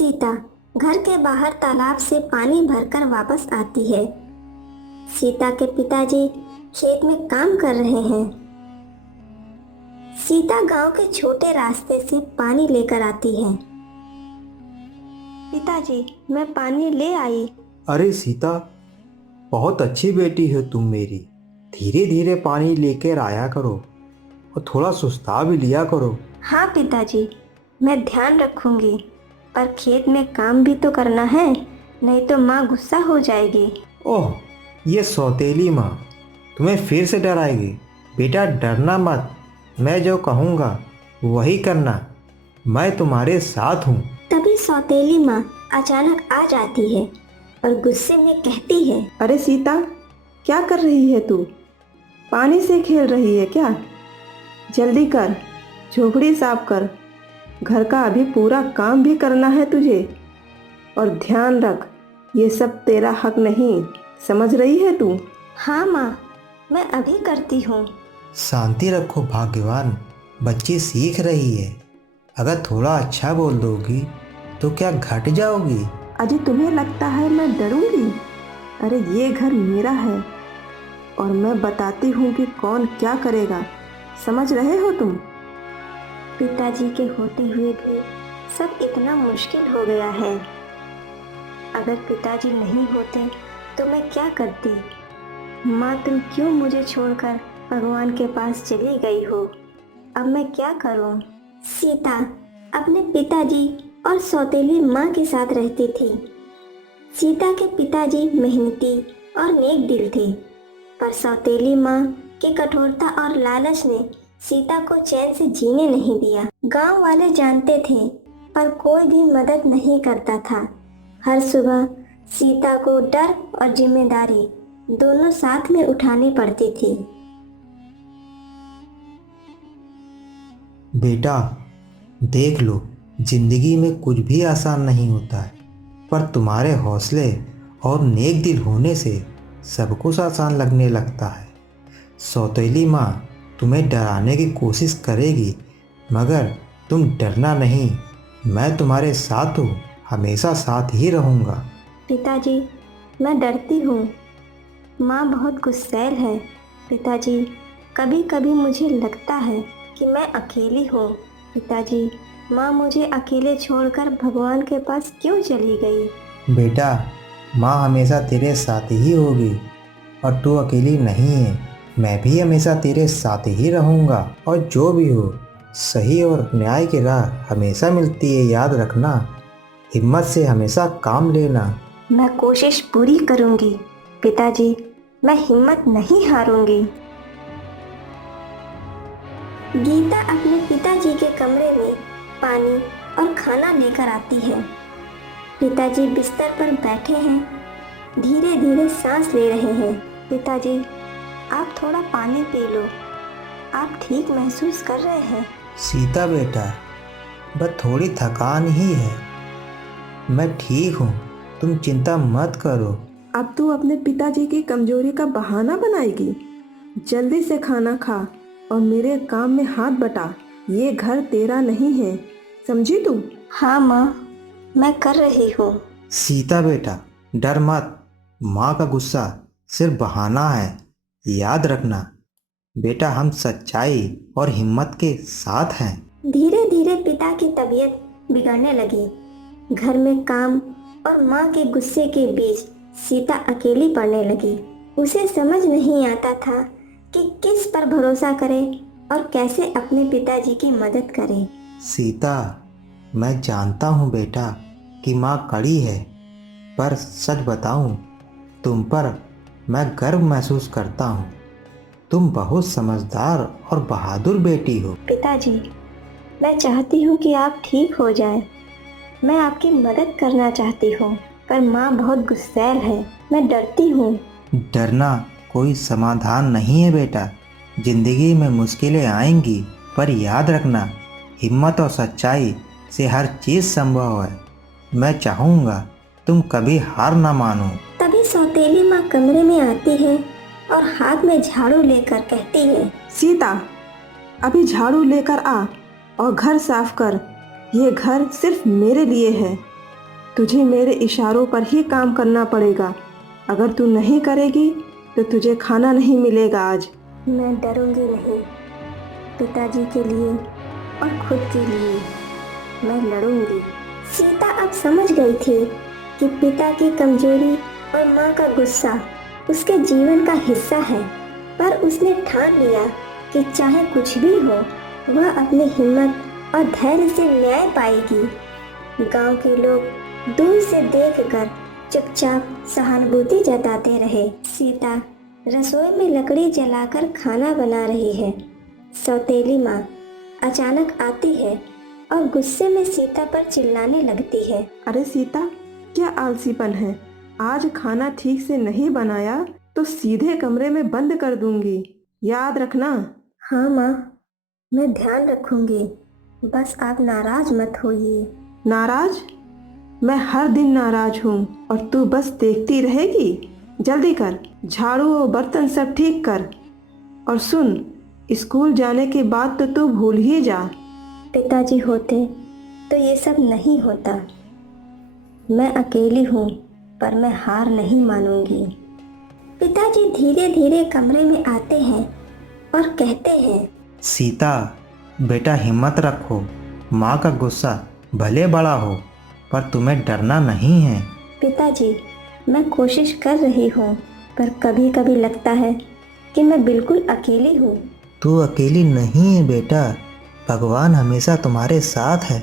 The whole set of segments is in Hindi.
सीता घर के बाहर तालाब से पानी भरकर वापस आती है। सीता के पिताजी खेत में काम कर रहे हैं। सीता गांव के छोटे रास्ते से पानी लेकर आती है। पिताजी, मैं पानी ले आई। अरे सीता, बहुत अच्छी बेटी हो तुम मेरी। धीरे धीरे पानी लेकर आया करो और थोड़ा सुस्ता भी लिया करो। हाँ पिताजी, मैं ध्यान रखूंगी, पर खेत में काम भी तो करना है, नहीं तो माँ गुस्सा हो जाएगी। ओह, ये सौतेली माँ तुम्हें फिर से डराएगी। बेटा डरना मत, मैं जो कहूँगा वही करना। मैं तुम्हारे साथ हूँ। तभी सौतेली माँ अचानक आ जाती है और गुस्से में कहती है, अरे सीता, क्या कर रही है तू? पानी से खेल रही है क्या? जल्दी कर, झोपड़ी साफ कर। घर का अभी पूरा काम भी करना है तुझे। और ध्यान रख, ये सब तेरा हक नहीं, समझ रही है तू? हाँ माँ, मैं अभी करती हूँ। शांति रखो भाग्यवान, बच्ची सीख रही है। अगर थोड़ा अच्छा बोल दोगी तो क्या घट जाओगी? अजी, तुम्हें लगता है मैं डरूंगी? अरे ये घर मेरा है और मैं बताती हूँ कि कौन क्या करेगा। समझ रहे हो तुम? पिताजी के होते हुए भी सब इतना मुश्किल हो गया है। अगर पिताजी नहीं होते तो मैं क्या करती? माँ, तुम क्यों मुझे छोड़कर भगवान के पास चली गई हो? अब मैं क्या करूँ? सीता अपने पिताजी और सौतेली माँ के साथ रहती थी। सीता के पिताजी मेहनती और नेक दिल थे, पर सौतेली माँ की कठोरता और लालच ने सीता को चैन से जीने नहीं दिया। गांव वाले जानते थे, पर कोई भी मदद नहीं करता था। हर सुबह सीता को डर और जिम्मेदारी दोनों साथ में उठानी पड़ती थी। बेटा देख लो, जिंदगी में कुछ भी आसान नहीं होता है, पर तुम्हारे हौसले और नेक दिल होने से सब कुछ आसान लगने लगता है। सौतेली माँ तुम्हें डराने की कोशिश करेगी, मगर तुम डरना नहीं। मैं तुम्हारे साथ हूँ, हमेशा साथ ही रहूँगा। पिताजी, मैं डरती हूँ। माँ बहुत गुस्सैल है। पिताजी, कभी कभी मुझे लगता है कि मैं अकेली हूँ। पिताजी, माँ मुझे अकेले छोड़कर भगवान के पास क्यों चली गई? बेटा, माँ हमेशा तेरे साथ ही होगी और तू अकेली नहीं है। मैं भी हमेशा तेरे साथ ही रहूँगा और जो भी हो, सही और न्याय की राह हमेशा मिलती है, याद रखना। हिम्मत से हमेशा काम लेना। मैं कोशिश पूरी करूँगी पिताजी, मैं हिम्मत नहीं हारूंगी। गीता अपने पिताजी के कमरे में पानी और खाना लेकर आती है। पिताजी बिस्तर पर बैठे हैं, धीरे धीरे सांस ले रहे हैं। पिताजी, आप थोड़ा पानी पी लो, आप ठीक महसूस कर रहे हैं? सीता बेटा, बस थोड़ी थकान ही है, मैं ठीक हूँ, तुम चिंता मत करो। अब तू अपने पिताजी की कमजोरी का बहाना बनाएगी? जल्दी से खाना खा और मेरे काम में हाथ बटा। ये घर तेरा नहीं है, समझी तू? हाँ माँ, मैं कर रही हूँ। सीता बेटा, डर मत, माँ का गुस्सा सिर्फ बहाना है, याद रखना। बेटा, हम सच्चाई और हिम्मत के साथ हैं। धीरे धीरे पिता की तबीयत बिगड़ने लगी। घर में काम और माँ के गुस्से के बीच सीता अकेली पड़ने लगी। उसे समझ नहीं आता था कि किस पर भरोसा करे और कैसे अपने पिताजी की मदद करे। सीता, मैं जानता हूँ बेटा कि माँ कड़ी है, पर सच बताऊँ, तुम पर मैं गर्व महसूस करता हूँ। तुम बहुत समझदार और बहादुर बेटी हो। पिताजी, मैं चाहती हूँ कि आप ठीक हो जाएं। मैं आपकी मदद करना चाहती हूँ, पर माँ बहुत गुस्सैल है, मैं डरती हूँ। डरना कोई समाधान नहीं है बेटा। जिंदगी में मुश्किलें आएंगी, पर याद रखना, हिम्मत और सच्चाई से हर चीज़ संभव है। मैं चाहूँगा तुम कभी हार ना मानो। तभी सौतेली माँ कमरे में आती है और हाथ में झाड़ू लेकर कहती है, सीता, अभी झाड़ू लेकर आ और घर साफ कर। ये घर सिर्फ मेरे लिए है, तुझे मेरे इशारों पर ही काम करना पड़ेगा। अगर तू नहीं करेगी तो तुझे खाना नहीं मिलेगा आज। मैं डरूंगी नहीं। पिताजी के लिए और खुद के लिए मैं लड़ूंगी। सीता अब समझ गई थी कि पिता की कमजोरी और माँ का गुस्सा उसके जीवन का हिस्सा है, पर उसने ठान लिया कि चाहे कुछ भी हो वह अपनी हिम्मत और धैर्य से न्याय पाएगी। गांव के लोग दूर से देखकर चुपचाप सहानुभूति जताते रहे। सीता रसोई में लकड़ी जलाकर खाना बना रही है। सौतेली माँ अचानक आती है और गुस्से में सीता पर चिल्लाने लगती है। अरे सीता, क्या आलसीपन है। आज खाना ठीक से नहीं बनाया तो सीधे कमरे में बंद कर दूंगी, याद रखना। हाँ माँ, मैं ध्यान रखूंगी। बस आप नाराज मत होइए। नाराज? मैं हर दिन नाराज हूँ और तू बस देखती रहेगी। जल्दी कर, झाड़ू और बर्तन सब ठीक कर। और सुन, स्कूल जाने के बाद तो तू भूल ही जा। पिताजी होते तो ये सब नहीं होता। मैं अकेली हूँ पर मैं हार नहीं मानूंगी। पिताजी धीरे धीरे कमरे में आते हैं और कहते हैं, सीता बेटा हिम्मत रखो। माँ का गुस्सा भले बड़ा हो पर तुम्हें डरना नहीं है। पिताजी मैं कोशिश कर रही हूँ, पर कभी कभी लगता है कि मैं बिल्कुल अकेली हूँ। तू अकेली नहीं है बेटा, भगवान हमेशा तुम्हारे साथ है।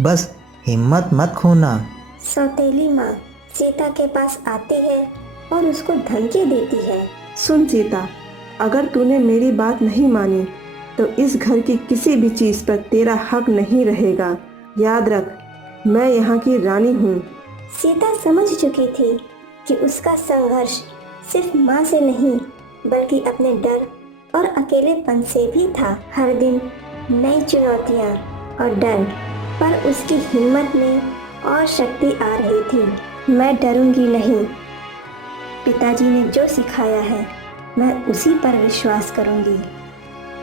बस हिम्मत मत खोना। सौतेली माँ सीता के पास आती है और उसको धमकी देती है। सुन सीता, अगर तूने मेरी बात नहीं मानी तो इस घर की किसी भी चीज़ पर तेरा हक नहीं रहेगा। याद रख, मैं यहाँ की रानी हूँ। सीता समझ चुकी थी कि उसका संघर्ष सिर्फ माँ से नहीं बल्कि अपने डर और अकेलेपन से भी था। हर दिन नई चुनौतियाँ और डर, पर उसकी हिम्मत में और शक्ति आ रही थी। मैं डरूंगी नहीं। पिताजी ने जो सिखाया है मैं उसी पर विश्वास करूंगी।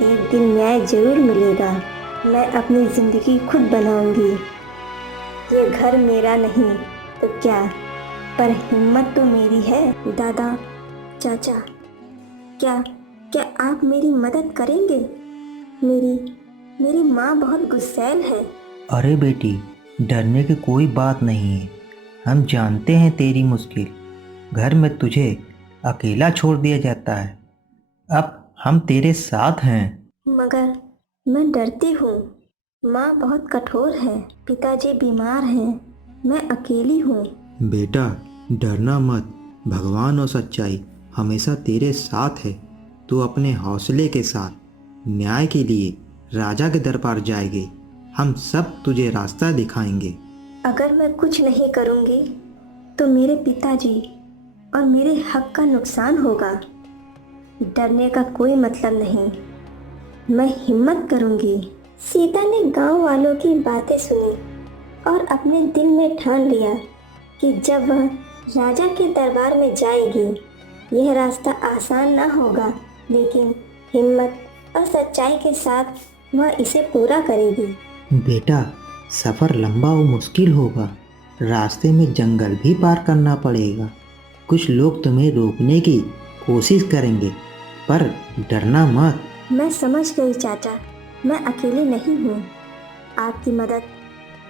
एक दिन न्याय जरूर मिलेगा। मैं अपनी जिंदगी खुद बनाऊंगी। ये घर मेरा नहीं तो क्या, पर हिम्मत तो मेरी है। दादा, चाचा, क्या क्या आप मेरी मदद करेंगे? मेरी माँ बहुत गुस्सैल है। अरे बेटी, डरने की कोई बात नहीं है। हम जानते हैं तेरी मुश्किल। घर में तुझे अकेला छोड़ दिया जाता है। अब हम तेरे साथ हैं। मगर मैं डरती हूँ। माँ बहुत कठोर है, पिताजी बीमार हैं, मैं अकेली हूँ। बेटा डरना मत, भगवान और सच्चाई हमेशा तेरे साथ है। तू अपने हौसले के साथ न्याय के लिए राजा के दरबार जाएगी। हम सब तुझे रास्ता दिखाएंगे। अगर मैं कुछ नहीं करूँगी तो मेरे पिताजी और मेरे हक का नुकसान होगा। डरने का कोई मतलब नहीं, मैं हिम्मत करूँगी। सीता ने गांव वालों की बातें सुनी और अपने दिल में ठान लिया कि जब वह राजा के दरबार में जाएगी, यह रास्ता आसान ना होगा, लेकिन हिम्मत और सच्चाई के साथ वह इसे पूरा करेगी। बेटा सफ़र लंबा और मुश्किल होगा। रास्ते में जंगल भी पार करना पड़ेगा। कुछ लोग तुम्हें रोकने की कोशिश करेंगे, पर डरना मत। मैं समझ गई चाचा, मैं अकेली नहीं हूँ। आपकी मदद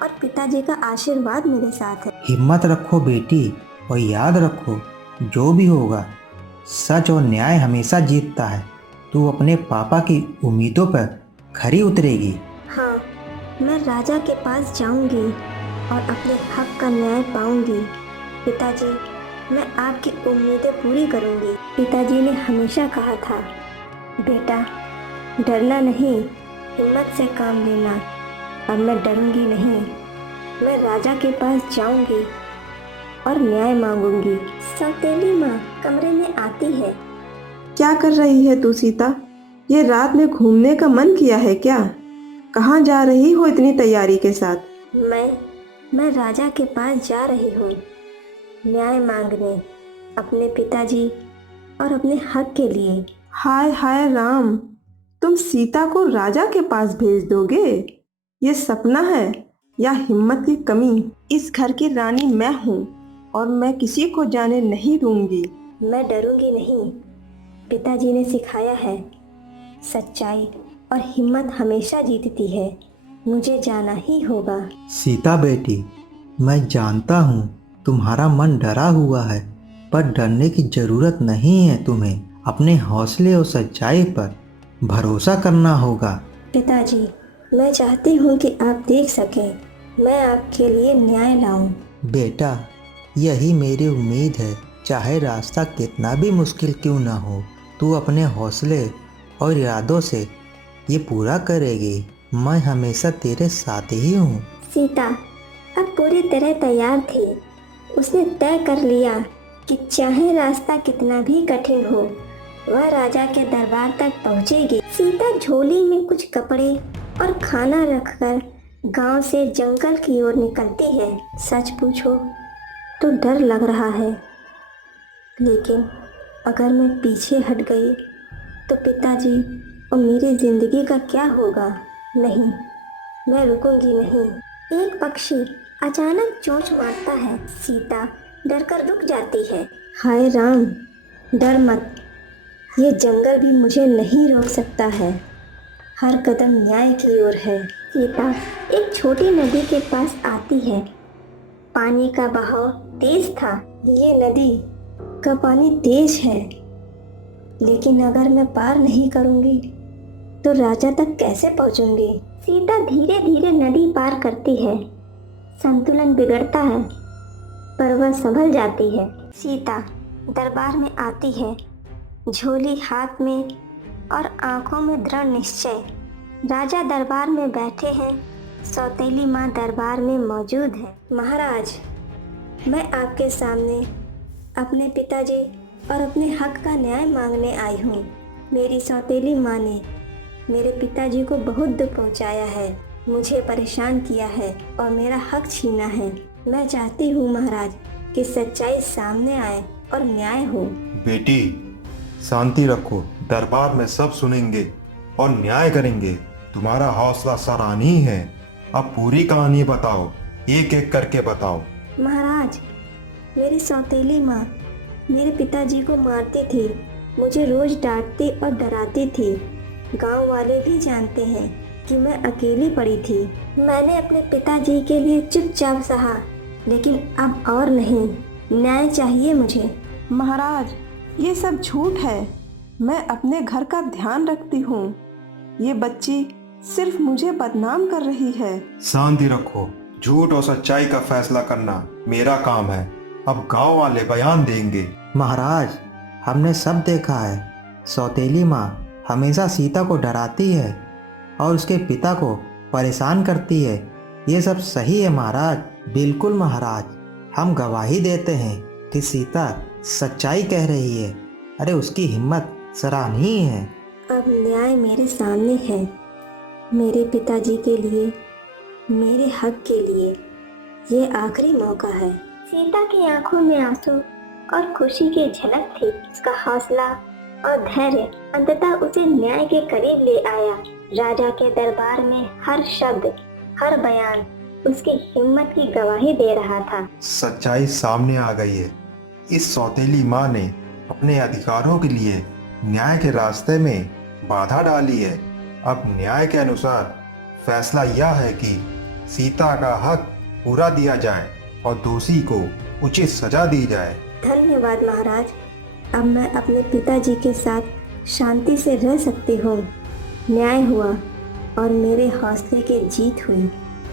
और पिताजी का आशीर्वाद मेरे साथ है। हिम्मत रखो बेटी, और याद रखो जो भी होगा सच और न्याय हमेशा जीतता है। तू अपने पापा की उम्मीदों पर खरी उतरेगी। हाँ, मैं राजा के पास जाऊंगी और अपने हक का न्याय पाऊंगी। पिताजी, मैं आपकी उम्मीदें पूरी करूंगी। पिताजी ने हमेशा कहा था, बेटा डरना नहीं, हिम्मत से काम लेना। अब मैं डरूंगी नहीं, मैं राजा के पास जाऊंगी और न्याय मांगूंगी। सौतेली माँ कमरे में आती है। क्या कर रही है तू सीता? ये रात में घूमने का मन किया है क्या? कहाँ जा रही हो इतनी तैयारी के साथ? मैं राजा के पास जा रही हूँ, न्याय मांगने, अपने पिताजी और अपने हक के लिए। हाय हाय राम, तुम सीता को राजा के पास भेज दोगे? ये सपना है या हिम्मत की कमी। इस घर की रानी मैं हूँ और मैं किसी को जाने नहीं दूंगी। मैं डरूंगी नहीं। पिताजी ने सिखाया है, सच्चाई और हिम्मत हमेशा जीतती है। मुझे जाना ही होगा। सीता बेटी, मैं जानता हूँ तुम्हारा मन डरा हुआ है, पर डरने की जरूरत नहीं है। तुम्हें अपने हौसले और सच्चाई पर भरोसा करना होगा। पिताजी, मैं चाहती हूँ कि आप देख सकें, मैं आपके लिए न्याय लाऊं। बेटा, यही मेरी उम्मीद है। चाहे रास्ता कितना भी मुश्किल क्यों ना हो, तू अपने हौसले और इरादों से ये पूरा करेगी। मैं हमेशा तेरे साथ ही हूँ। सीता अब पूरी तरह तैयार थी। उसने तय कर लिया कि चाहे रास्ता कितना भी कठिन हो, वह राजा के दरबार तक पहुंचेगी। सीता झोली में कुछ कपड़े और खाना रखकर गांव से जंगल की ओर निकलती है। सच पूछो तो डर लग रहा है, लेकिन अगर मैं पीछे हट गई तो पिताजी और मेरी जिंदगी का क्या होगा? नहीं, मैं रुकूंगी नहीं। एक पक्षी अचानक चोंच मारता है। सीता डरकर रुक जाती है। हाय राम, डर मत, ये जंगल भी मुझे नहीं रोक सकता है। हर कदम न्याय की ओर है। सीता एक छोटी नदी के पास आती है। पानी का बहाव तेज था। ये नदी का पानी तेज है, लेकिन अगर मैं पार नहीं करूंगी तो राजा तक कैसे पहुंचूंगी? सीता धीरे धीरे नदी पार करती है। संतुलन बिगड़ता है, पर वह संभल जाती है। सीता दरबार में आती है, झोली हाथ में और आंखों में दृढ़ निश्चय। राजा दरबार में बैठे हैं, सौतेली माँ दरबार में मौजूद है। महाराज, मैं आपके सामने अपने पिताजी और अपने हक का न्याय मांगने आई हूँ। मेरी सौतेली माँ ने मेरे पिताजी को बहुत दुख पहुँचाया है, मुझे परेशान किया है और मेरा हक छीना है। मैं चाहती हूँ महाराज कि सच्चाई सामने आए और न्याय हो। बेटी, शांति रखो। दरबार में सब सुनेंगे और न्याय करेंगे। तुम्हारा हौसला सराहनीय है। अब पूरी कहानी बताओ, एक एक करके बताओ। महाराज, मेरी सौतेली माँ मेरे पिताजी को मारती थी, मुझे रोज डांटती और डराती थी। गांव वाले भी जानते हैं कि मैं अकेली पड़ी थी। मैंने अपने पिताजी के लिए चुपचाप सहा, लेकिन अब और नहीं। न्याय चाहिए मुझे। महाराज, ये सब झूठ है। मैं अपने घर का ध्यान रखती हूँ। ये बच्ची सिर्फ मुझे बदनाम कर रही है। शांति रखो। झूठ और सच्चाई का फैसला करना मेरा काम है। अब गांव वाले बयान देंगे। महाराज, हमने सब देखा है। सौतेली माँ हमेशा सीता को डराती है और उसके पिता को परेशान करती है। ये सब सही है महाराज। बिल्कुल महाराज, हम गवाही देते हैं कि सीता सच्चाई कह रही है। अरे उसकी हिम्मत सराहनीय है। अब न्याय मेरे सामने है। मेरे पिताजी के लिए, मेरे हक के लिए ये आखिरी मौका है। सीता की आंखों में आंसू और खुशी की झलक थी। उसका हौसला और धैर्य अंततः उसे न्याय के करीब ले आया। राजा के दरबार में हर शब्द, हर बयान उसकी हिम्मत की गवाही दे रहा था। सच्चाई सामने आ गई है। इस सौतेली माँ ने अपने अधिकारों के लिए न्याय के रास्ते में बाधा डाली है। अब न्याय के अनुसार फैसला यह है कि सीता का हक पूरा दिया जाए और दोषी को उचित सजा दी जाए। धन्यवाद महाराज। अब मैं अपने पिताजी के साथ शांति से रह सकती हूँ। न्याय हुआ और मेरे हौसले की जीत हुई।